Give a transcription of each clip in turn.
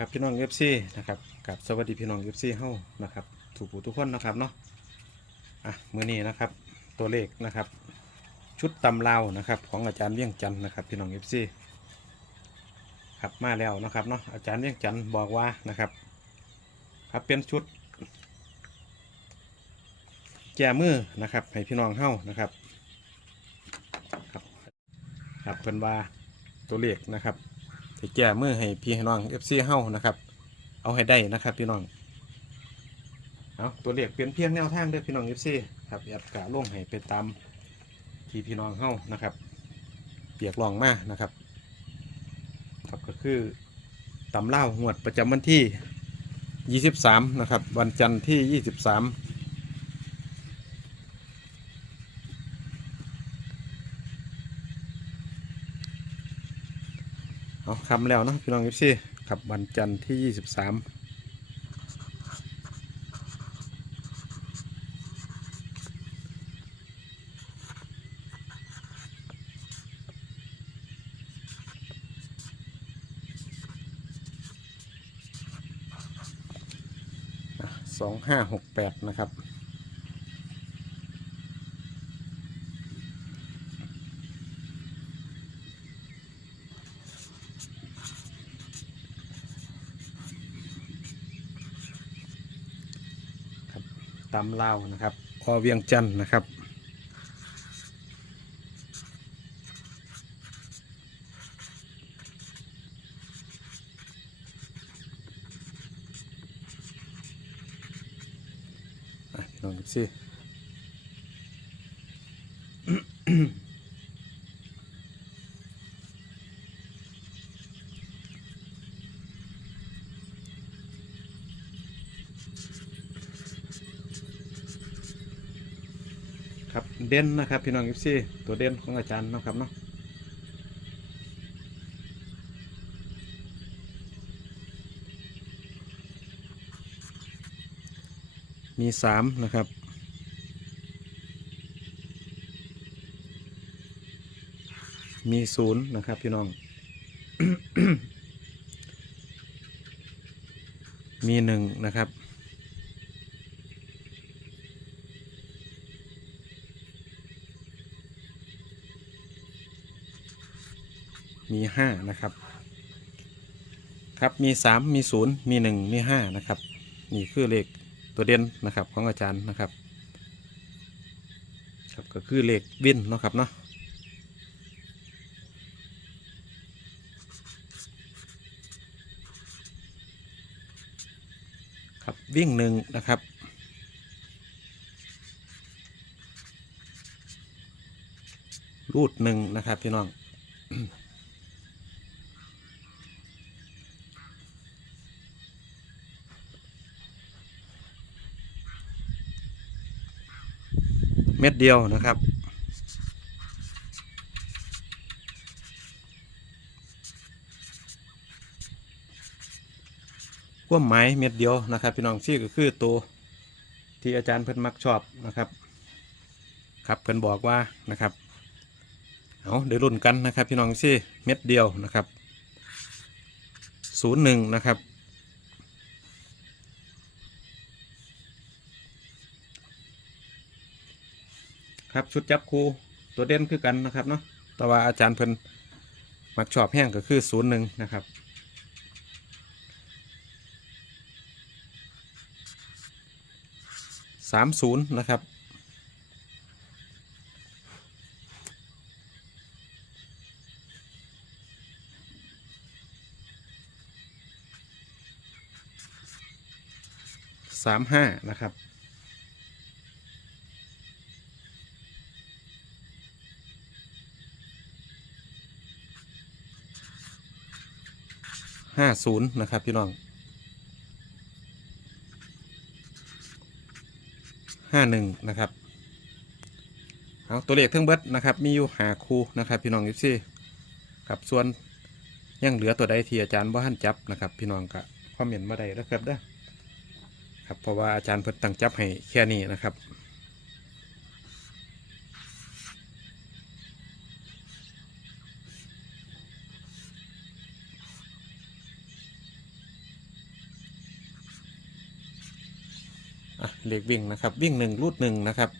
ครับพี่น้องเอฟซีนะครับกับสวัสดีพี่น้องเอฟซีเฮ้านะครับถูกผู้ทุกคนนะครับเนาะอะมือนี้นะครับตัวเลขนะครับ ชุดตำลาวนะครับของอาจารย์เวียงจันทร์นะครับพี่น้องเอฟซีครับมาแล้วนะครับเนาะอาจารย์เวียงจันทร์บอกว่านะครับครับเป็นชุด แก้มือนะครับให้พี่น้องเฮ้านะครับครับครับเพิ่นว่าตัวเลขนะครับ ที่แก้มือให้พี่ให้น้องเอฟซีเฮานะครับ เอาให้ได้นะครับ พี่น้องเอาตัวเลขเปลี่ยนเพียงแนวทางเด้อพี่น้องเอฟซีครับแอดกะลงให้ไปตามที่พี่น้องเฮานะครับ เปียกลองมานะครับ ครับก็คือตำเล่าหวดประจำวันที่ 23 นะครับ วันจันทร์ที่ 23 เอา คำแล้วเนาะพี่น้องเอฟซีครับวันจันทร์ที่ 23สองห้าหกแปดนะครับ ตำลาวนะครับพอเวียงจันทร์นะครับ ลองดูสิ ครับเด่นนะครับพี่น้องยิปซี่ตัวเด่นของอาจารย์นะครับเนาะมีสามนะครับมีศูนย์นะครับพี่น้อง มีหนึ่งนะครับ มีห้านะครับ ครับมีสามมีศูนย์มีหนึ่งมีห้านะครับ นี่คือเลขตัวเด่นนะครับของอาจารย์นะครับครับก็คือเลขวินเนาะครับเนาะครับวิ่งหนึ่งนะครับรูดหนึ่งนะครับพี่น้อง เม็ดเดียวนะครับความหมายเม็ดเดียวนะครับ พี่น้องซี่ก็คือตัวที่อาจารย์เพิ่นมักชอบนะครับ ครับเพิ่นบอกว่านะครับเอาเดี๋ยวรุ่นกันนะครับ พี่น้องซี่เม็ดเดียวนะครับศูนย์หนึ่งนะครับ ครับชุดจับคู่ตัวเด่นคือกันนะครับเนาะแต่ว่าอาจารย์เพิ่นมักชอบแห้งก็คือศูนย์หนึ่งนะครับสามศูนย์นะครับสามห้านะครับ ห้าศูนย์นะครับพี่น้องห้าหนึ่งนะครับเอาตัวเลขเทั้งเบิดนะครับ มีอยู่หาคู่นะครับพี่น้องยิปซี่ครับส่วนยังเหลือตัวใดที่อาจารย์ว่าท่านจับนะครับ พี่น้องก็คอมเมนต์มาได้แล้วครับเด้อครับเพราะว่าอาจารย์เพิ่นตั้งจับให้แค่นี้นะครับ เลขวิ่งนะครับ วิ่งหนึ่งรูดหนึ่งนะครับ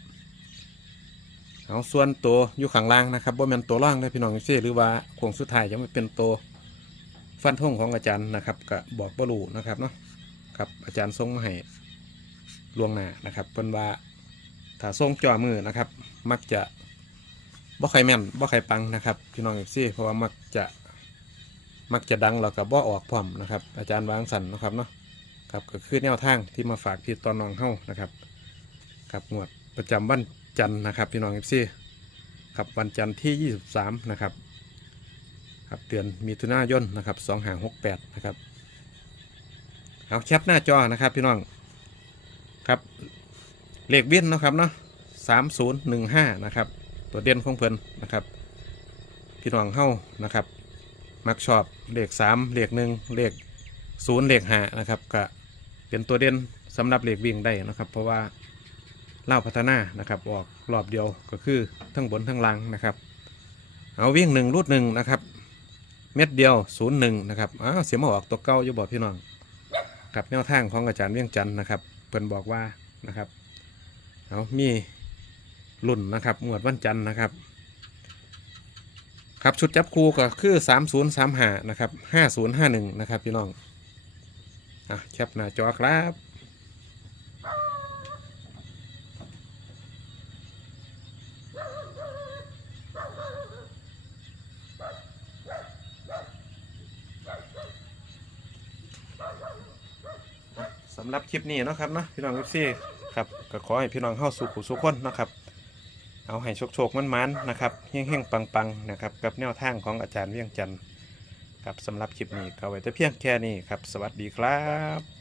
เอาส่วนตัวอยู่ข้างล่างนะครับว่ามันตัวล่างเลยพี่น้องเช่หรือว่าโครงสุดท้ายยังไม่เป็นตัวฟันธงของอาจารย์นะครับก็บอกบรูนะครับเนาะครับอาจารย์ทรงมาให้ลวงหน้านะครับเป็นว่าถ้าทรงจ่อมือนะครับ มักจะบ่ใครแม่นบ่ใครปังนะครับพี่น้องเอฟซีเพราะว่ามักจะมักจะดังแล้วก็บ่ออกพร้อมนะครับ อาจารย์วางสันนะครับเนาะ ครับก็คือแนวทางที่มาฝากพี่ตอนน้องเฮานะครับกับงวดประจำวันจันทร์นะครับพี่น้องเอฟซีครับวันจันทร์ที่ 23 นะครับครับเดือนมิถุนายนนะครับ2568 นะครับเอาแคปหน้าจอนะครับพี่น้องครับเลขเบี้ยนนะครับเนาะ3015 นะครับ ตัวเด่นของเพิ่นนะครับ พี่น้องเฮานะครับ มักชอบเลข3เลข1เลขศูนย์เลขหานะครับก็ เป็นตัวเด่นสำหรับเหลขวิ่งได้นะครับ เพราะว่าเล่าพัฒนานะครับออกรอบเดียวก็คือทั้งบนทั้งล่างนะครับ เอาวิ่งหนึ่งรูดหนึ่งนะครับเม็ดเดียวศูนย์หนึ่งนะครับอ้าวเสียมาออกตัวเก้าอยู่บอกพี่น้องกับแนวทางของอาจารย์เวียงจันทร์นะครับเพิ่อนบอกว่านะครับเอามีรุ่นนะครับหมวดวันจันทร์นะครับครับชุดจับคู่ก็คือ 3035 นะครับ 5051 นะครับ พี่น้อง อะแคปหน้าจอครับสำหรับคลิปนี้นะครับเนาะพี่น้องเอฟซีครับก็ขอให้พี่น้องเข้าสู่ผู้สุขคนนะครับเอาให้โชคโชคมันมันๆนะครับเฮ่งเฮ่งปังปังๆนะครับกับแนวทางของอาจารย์เวียงจันทร์ ครับสำหรับคลิปนี้ก็ไว้แต่เพียงแค่นี้ครับ สวัสดีครับ